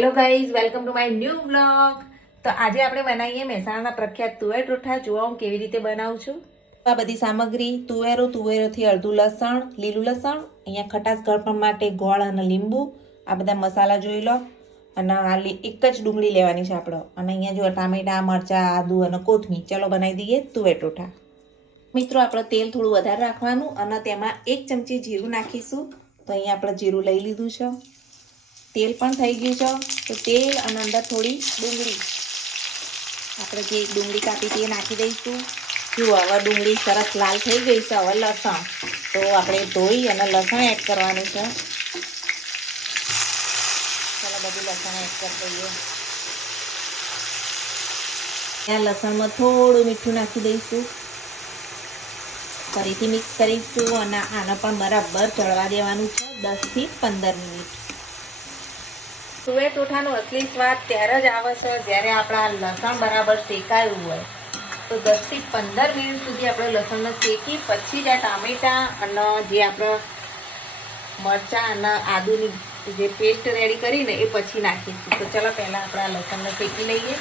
Hello guys, welcome to my new blog. તો આજે આપણે બનાવીએ મહેસાણાના પ્રખ્યાત તુવેર ટોઠા. જોવા હું કેવી રીતે બનાવું છું. આ બધી સામગ્રી: તુવેરોથી અડધું લસણ, લીલું લસણ, અહીંયા ખટાશ ગળપણ માટે ગોળ અને લીંબુ. આ બધા મસાલા જોઈ લો. અને આ એક જ ડુંગળી લેવાની છે આપણે. અને અહીંયા જો ટામેટા, મરચાં, આદુ અને કોથમીર. ચલો બનાવી દઈએ તુવેર ટોઠા. મિત્રો, આપણે તેલ થોડું વધારે રાખવાનું અને તેમાં 1 ચમચી જીરું નાખીશું. તો અહીંયા આપણે જીરું લઈ લીધું છે. તેલ પણ થઈ ગયું છે. તો તેલ અને અંદર થોડી ડુંગળી, આપણે જે ડુંગળી કાપી તે નાખી દઈશું. જો હવે ડુંગળી સરસ લાલ થઈ ગઈ છે. હવે લસણ તો આપણે ધોઈ અને લસણ એડ કરવાનું છે. ચાલો બધું લસણ એડ કરી દઈએ. ત્યાં લસણમાં થોડું મીઠું નાખી દઈશું. ફરીથી મિક્સ કરીશું અને આને પણ બરાબર ચડવા દેવાનું છે 10 થી 15 મિનિટ. તુવેર ટોઠાનો અસલી સ્વાદ ત્યારે જ આવે છે જ્યારે આપણા લસણ બરાબર શેકાયું હોય. તો 10 થી 15 મિનિટ સુધી આપણે લસણને શેકી પછી જ આ ટામેટાં અને જે આપણે મરચાં અને આદુની જે પેસ્ટ રેડી કરીને એ પછી નાખીશું. તો ચાલો પહેલાં આપણે આ લસણને શેકી લઈએ.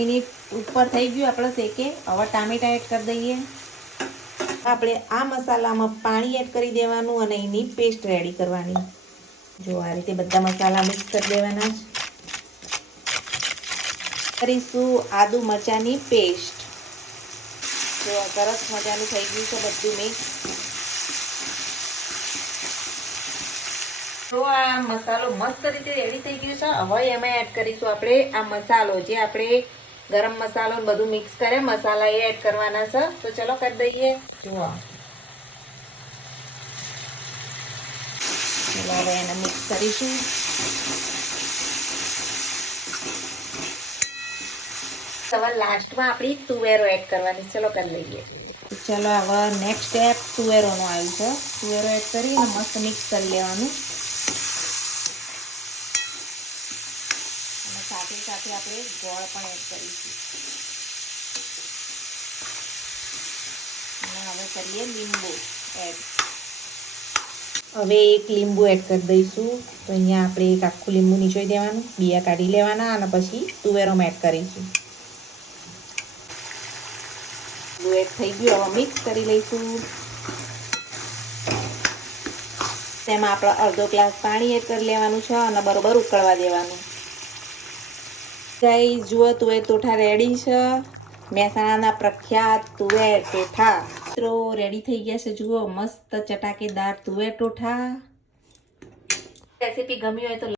મિનિટ ઉપર થઈ ગયું આપણે શેકે. હવે ટામેટાં એડ કરી દઈએ. આપણે આ મસાલામાં પાણી એડ કરી દેવાનું અને એની પેસ્ટ રેડી કરવાની. જો આ રીતે બધા મસાલા મિક્સ કરી દેવાના. કરીશું આદુ મરચાંની પેસ્ટ. જો સરસ મજાનું થઈ ગયું છે બધું મિક્સ. તો આ મસાલો મસ્ત રીતે રેડી થઈ ગયો છે. હવે એમાં એડ કરીશું આપણે આ મસાલો જે આપણે ગરમ મસાલો બધું મિક્સ કરે મસાલા એ એડ કરવાના છે. તો ચલો કરી દઈએ. જુઓ હવે એને મિક્સ કરીશું. હવે લાસ્ટમાં આપણી તુવેરો એડ કરવાની. ચલો કરી લઈએ. ચલો હવે નેક્સ્ટ સ્ટેપ તુવેરોનો આવ્યું છે. તુવેરો એડ કરીને મસ્ત મિક્સ કરી લેવાનું. અને સાથે સાથે આપણે ગોળ પણ એડ કરીશું. અને હવે કરીએ લીંબુ એડ. હવે 1 લીંબુ એડ કરી દઈશું. તો અહીંયા આપણે એક આખું લીંબુ નીચોઈ દેવાનું, બીયા કાઢી લેવાના અને પછી તુવેરોમાં એડ કરીશું. લીંબુ એડ થઈ ગયું. હવે મિક્સ કરી લઈશું. તેમાં આપણે અડધો ગ્લાસ પાણી એડ કરી લેવાનું છે અને બરોબર ઉકળવા દેવાનું. ગાઈસ જુઓ તુવેર ટોઠા રેડી છે. મહેસાણાના પ્રખ્યાત તુવેર ટોઠા મિત્રો રેડી થઈ ગયા છે. જુઓ મસ્ત ચટાકેદાર તુવેર ટોઠા. રેસીપી ગમી હોય તો